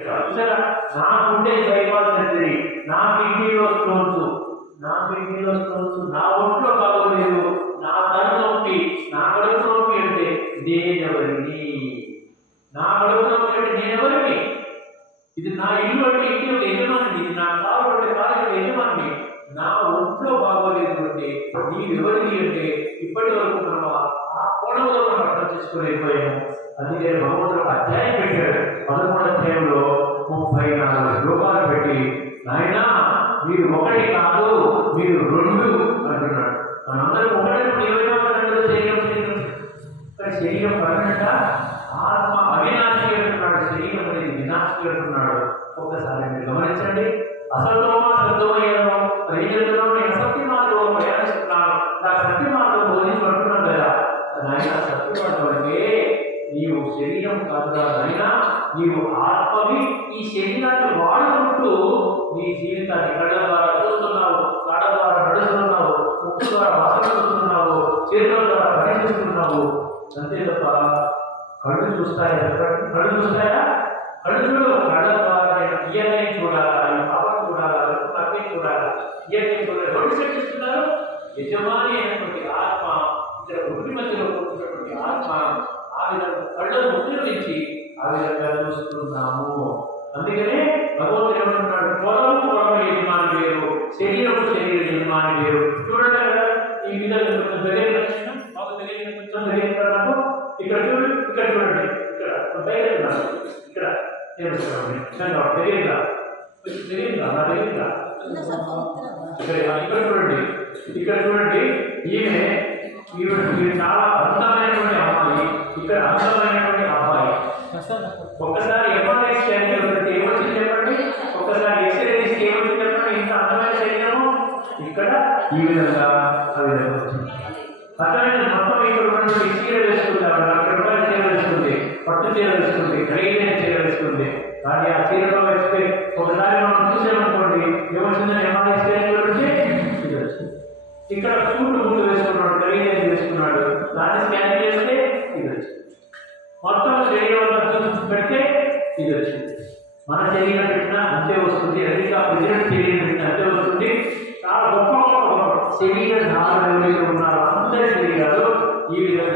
చూసారా, నాకుంటే bypass surgery, నా కిడ్నీలో స్టోన్స్, నా ఒంట్లో బాగోలేదు, నా తల నొప్పి, నా కడుపు నొప్పి అంటే నేనెవరిని? నా కడుపు నొప్పి అంటే నేనెవరిని? ఇది నా ఇల్లు అంటే ఇంటి యొక్క యజమాని, ఇది నా కారు అంటే కారు యొక్క యజమాని. నా ఒంట్లో బాగోలేదు అంటే నీవెవరిని అంటే ఇప్పటి వరకు మనం ఆ కోణంలో మనం అర్థం చేసుకోలేకపోయాము. అందుకే భగవంతుడు అధ్యాయం పెట్టాడు. 11వ అధ్యాయంలో 34 శ్లోకాలు పెట్టి, నాయనా మీరు ఒకటి కాదు, మీరు 2 అంటున్నాడు. మనందరం ఒకటి ఏమైనా శరీరం పడినట్ట, ఆత్మ అవినాశి అంటున్నాడు, శరీరం అనేది వినాశి అంటున్నాడు. ఒక్కసారి మీరు గమనించండి. అసత్యమయ్యాను ఏం చెప్తున్నాను? నేను సత్య మార్గంలో ప్రయాణిస్తున్నాను, నాకు సత్య మార్గం బోధించుకుంటున్నాను కదా. నాయన సత్య మార్గం అంటే నీవు శరీరం కాదుగా నాయనా, నీవు ఆత్మవి. ఈ శరీరాన్ని వాడుకుంటూ నీ జీవితాన్ని కళ్ళ ద్వారా చూస్తున్నావు, కాళ్ళ ద్వారా నడుస్తున్నావు, ముక్కు ద్వారా వాసన చూస్తున్నావు, చేతుల ద్వారా పనిచేస్తున్నావు. అంతే తప్ప కళ్ళు చూస్తాయా? కళ్ళు చూస్తాయా? కళ్ళు చూడు. కళ్ళ ద్వారా ఇయర్ని చూడాలా, పాపం చూడాలా, అర్థం చూడాలా, ఇయర్ని చూడాలి. ఎవరు శిక్షిస్తున్నారు? యజమాని అయినటువంటి ఆత్మ, ఇక్కడ గుడి మధ్యలో కూర్చున్నటువంటి ఆత్మ ఆ విధంగా కళ్ళను ఉపయోగించి ఆ విధంగా చూస్తున్నాము. అందుకనే భగవంతుడు ఏమంటున్నాడు? పొలం యజమాని వేరు, శరీరం యజమాని వేరు. చూడండి కదా, ఈ విధంగా కొంచెం దగ్గర మాకు తెలియదు, కొంచెం దగ్గర నాకు ఇక్కడ చూడండి, ఇక్కడ చూడండి, ఇక్కడ దగ్గర ఇక్కడ తెలియదా? ఇక్కడ చూడండి, ఇక్కడ చూడండి. ఈమె చాలా అందమైనటువంటి అమ్మాయి, ఇక్కడ అందమైనటువంటి అబ్బాయి. ఒక్కసారి ఎంఆర్ఐ స్కాన్ చేస్తే ఏమొచ్చింది చెప్పండి? ఒక్కసారి ఎక్స్రే తీసి ఏమొచ్చింది చెప్పండి? ఇంత అందమైన శరీరము ఇక్కడ ఈ విధంగా ఆ విధంగా వచ్చింది. అర్థమైన మొత్తం ఇక్కడ ఉన్నటువంటి చీర వేసుకుంటారు, రూపాయల చీర వేసుకుంది, పట్టు చీర వేసుకుంది, ఖరీదైన చీర వేసుకుంది. కానీ ఆ చీరలో వేస్తే ఒకసారి మనం చూసామనుకోండి, ఏమొచ్చిందని ఎంఆర్ఐ స్కాన్ గురించి ఇది వచ్చింది. ఇక్కడ సూట్ వేసుకున్నాడు, ఖరీదైన వేసుకున్నాడు, దాన్ని స్కాన్ చేస్తే ఇది వచ్చింది. మొత్తం శరీరం పెడితే ఇది వచ్చింది. మన శరీరం పెట్టినా అంతే వస్తుంది. అధిక ప్రెసిడెంట్ శరీరం పెట్టినా అంతే వస్తుంది. చాలా గొప్ప శరీర నాలుగు ఉన్నారు. అందరి శరీరాలు ఈ విధంగా